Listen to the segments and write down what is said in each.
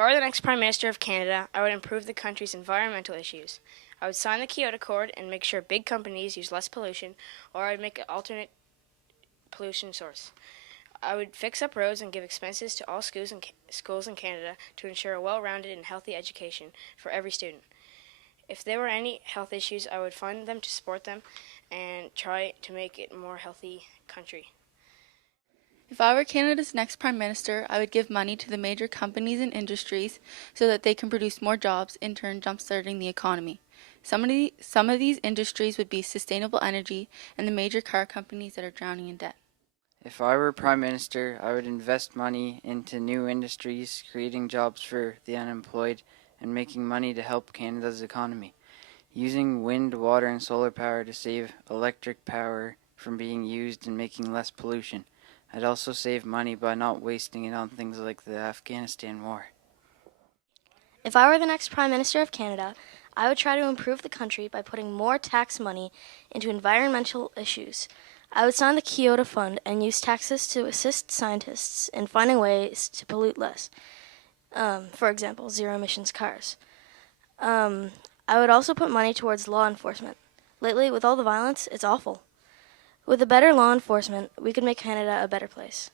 If I were the next Prime Minister of Canada, I would improve the country's environmental issues. I would sign the Kyoto Accord and make sure big companies use less pollution, or I would make an alternate pollution source. I would fix up roads and give expenses to all schools in Canada to ensure a well-rounded and healthy education for every student. If there were any health issues, I would fund them to support them and try to make it a more healthy country. If I were Canada's next Prime Minister, I would give money to the major companies and industries so that they can produce more jobs, in turn jumpstarting the economy. Some of these industries would be sustainable energy and the major car companies that are drowning in debt. If I were Prime Minister, I would invest money into new industries, creating jobs for the unemployed, and making money to help Canada's economy. Using wind, water, and solar power to save electric power from being used and making less pollution. I'd also save money by not wasting it on things like the Afghanistan war. If I were the next Prime Minister of Canada, I would try to improve the country by putting more tax money into environmental issues. I would sign the Kyoto Fund and use taxes to assist scientists in finding ways to pollute less. For example, zero emissions cars. I would also put money towards law enforcement. Lately, with all the violence, it's awful. With a better law enforcement, we could make Canada a better place.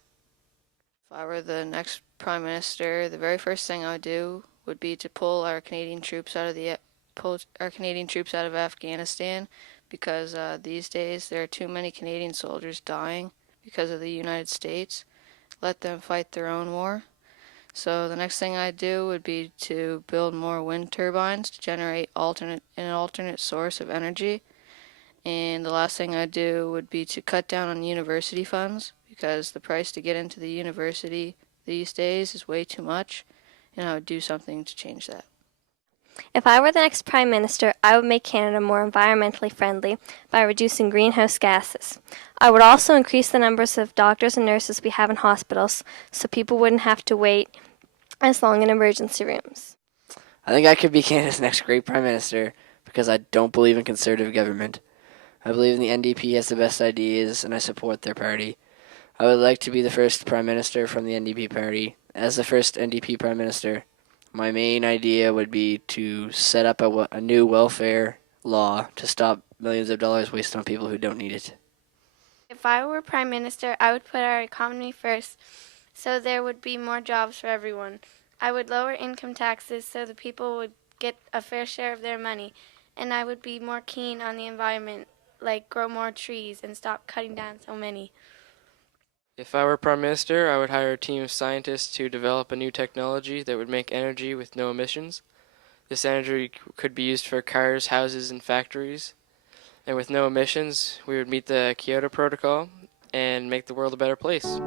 If I were the next Prime Minister, the very first thing I would do would be to pull our Canadian troops out of Afghanistan, because these days there are too many Canadian soldiers dying because of the United States. Let them fight their own war. So the next thing I'd do would be to build more wind turbines to generate an alternate source of energy. And the last thing I'd do would be to cut down on university funds, because the price to get into the university these days is way too much, and I would do something to change that. If I were the next Prime Minister, I would make Canada more environmentally friendly by reducing greenhouse gases. I would also increase the numbers of doctors and nurses we have in hospitals so people wouldn't have to wait as long in emergency rooms. I think I could be Canada's next great Prime Minister because I don't believe in conservative government. I believe the NDP has the best ideas and I support their party. I would like to be the first Prime Minister from the NDP party. As the first NDP Prime Minister, my main idea would be to set up a new welfare law to stop millions of dollars wasted on people who don't need it. If I were Prime Minister, I would put our economy first so there would be more jobs for everyone. I would lower income taxes so the people would get a fair share of their money, and I would be more keen on the environment, like grow more trees and stop cutting down so many. If I were Prime Minister, I would hire a team of scientists to develop a new technology that would make energy with no emissions. This energy could be used for cars, houses, and factories. And with no emissions, we would meet the Kyoto Protocol and make the world a better place.